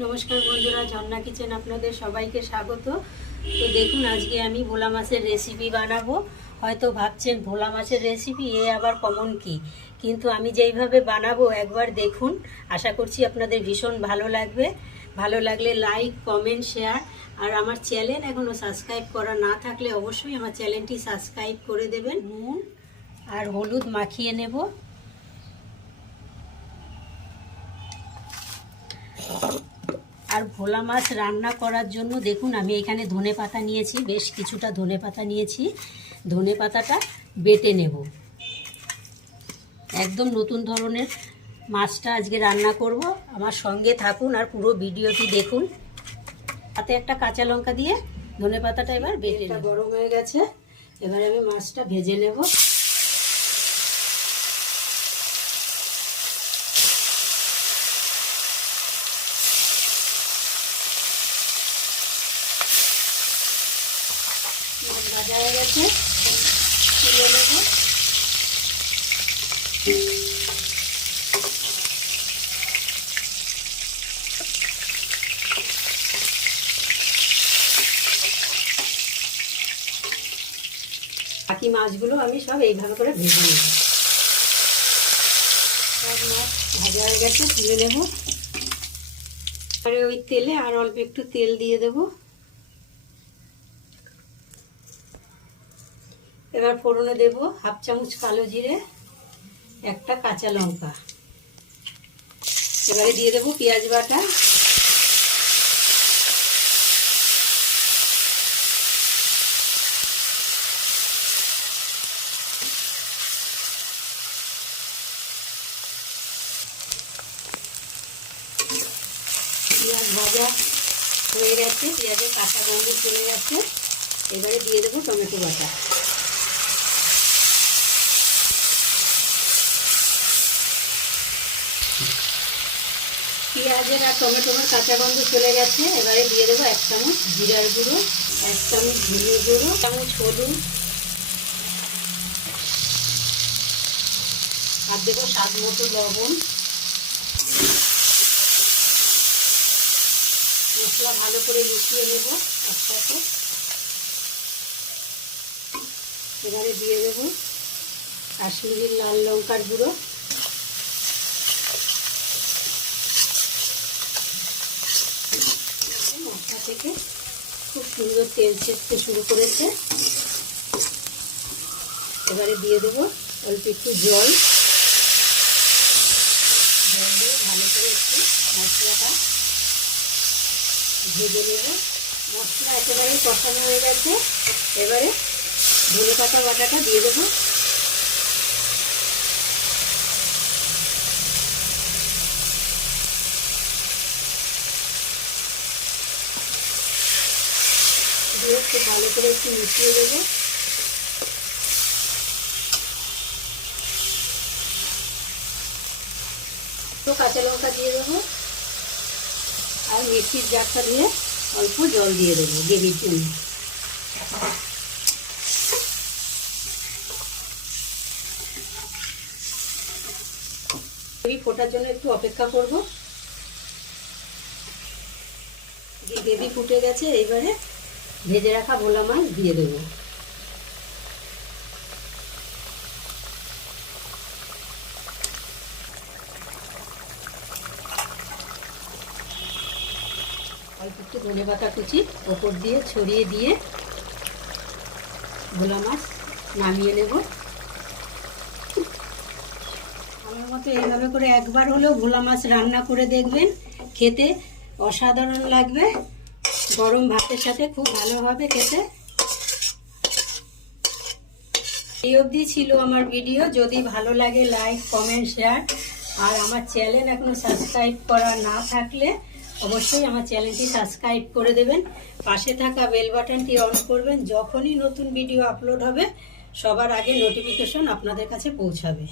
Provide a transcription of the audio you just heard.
নমস্কার বন্ধুরা, ঝর্ণা কিচেন আপনাদের সবাইকে স্বাগত। তো দেখুন, আজকে আমি ভোলা মাছের রেসিপি বানাবো। হয়তো ভাবছেন ভোলা মাছের রেসিপি এ আবার কমন কি, কিন্তু আমি যেইভাবে বানাবো একবার দেখুন। আশা করছি আপনাদের ভীষণ ভালো লাগবে। ভালো লাগলে লাইক, কমেন্ট, শেয়ার। আর আমার চ্যানেল এখনও সাবস্ক্রাইব করা না থাকলে অবশ্যই আমার চ্যানেলটি সাবস্ক্রাইব করে দেবেন। নুন আর হলুদ মাখিয়ে নেব। আর ভোলা মাছ রান্না করার জন্য দেখুন, আমি এখানে ধনেপাতা নিয়েছি, বেশ কিছুটা ধনেপাতা নিয়েছি। ধনেপাতাটা বেটে নেব। একদম নতুন ধরনের মাছটা আজকে রান্না করব। আমার সঙ্গে থাকুন আর পুরো ভিডিওটি দেখুন। তাতে একটা কাঁচা লঙ্কা দিয়ে ধনেপাতাটা এবার বেটে নেব। গরম হয়ে গেছে, এবার আমি মাছটা ভেজে নেব। মাছ ভাজা হয়ে গেছে, তুলে নেব। বাকি মাছগুলো আমি সব এইভাবে করে ভেজে নেব। সব মাছ ভাজা হয়ে গেছে, তুলে নেব। আর ওই তেলে আর অল্প একটু তেল দিয়ে দেব। এবার ফোড়নে দেব হাফ চামচ কালো জিরে, একটা কাঁচা লঙ্কা। এবারে দিয়ে দেব পেঁয়াজ বাটা, পেঁয়াজ ভাজা হয়ে গেছে, পেঁয়াজের কাঁচা গন্ধ চলে গেছে। এবারে দিয়ে দেবো টমেটো বাটা। পেঁয়াজের আর টমেটোর কাঁচা গন্ধ চলে গেছে। এবারে দিয়ে দেবো 1 চামচ জিরার গুঁড়ো, 1 চামচ ধনে গুঁড়ো, 1 চামচ হলুদ, আর দেবো স্বাদ মতো লবণ। মশলা ভালো করে মিশিয়ে নেব একসাথে। এবারে দিয়ে দেবো কাশ্মীরি লাল লঙ্কার গুঁড়ো, মশলা থেকে খুব সুন্দর তেল ছেড়তে শুরু করেছে। এবারে দিয়ে দেবো অল্প একটু জল দিয়ে ভালো করে একটু মশলাটা ভেজে নেব। মশলা একেবারেই কষানো হয়ে গেছে। এবারে ধনেপাতা বাটাটা দিয়ে দেবো। দিয়ে একটু ভালো করে একটু মিশিয়ে দেবো। তো কাঁচা লঙ্কা দিয়ে দেবো আর মিক্সির জারটা দিয়ে অল্প জল দিয়ে দেবো গ্রেভির জন্য। গ্রেভি ফোটার জন্য একটু অপেক্ষা করব। গ্রেভি ফুটে গেছে, এবারে ভেজে রাখা ভোলা মাছ দিয়ে দেবো। অল্প একটু ধনেপাতা কুচি ওপর দিয়ে ছড়িয়ে দিয়ে ভোলা মাছ নামিয়ে নেব। আমার মতো এইভাবে করে একবার হলেও ভোলা মাছ রান্না করে দেখবেন, খেতে অসাধারণ লাগবে। গরম ভাতের সাথে খুব ভালো হবে খেতে। এই অবধি ছিল আমার ভিডিও। যদি ভালো লাগে লাইক, কমেন্ট, শেয়ার। আর আমার চ্যানেল এখনো সাবস্ক্রাইব করা না থাকলে অবশ্যই আমার চ্যানেলটি সাবস্ক্রাইব করে দেবেন। পাশে থাকা বেল বাটনটি অন করবেন। যখনই নতুন ভিডিও আপলোড হবে সবার আগে নোটিফিকেশন আপনাদের কাছে পৌঁছাবে।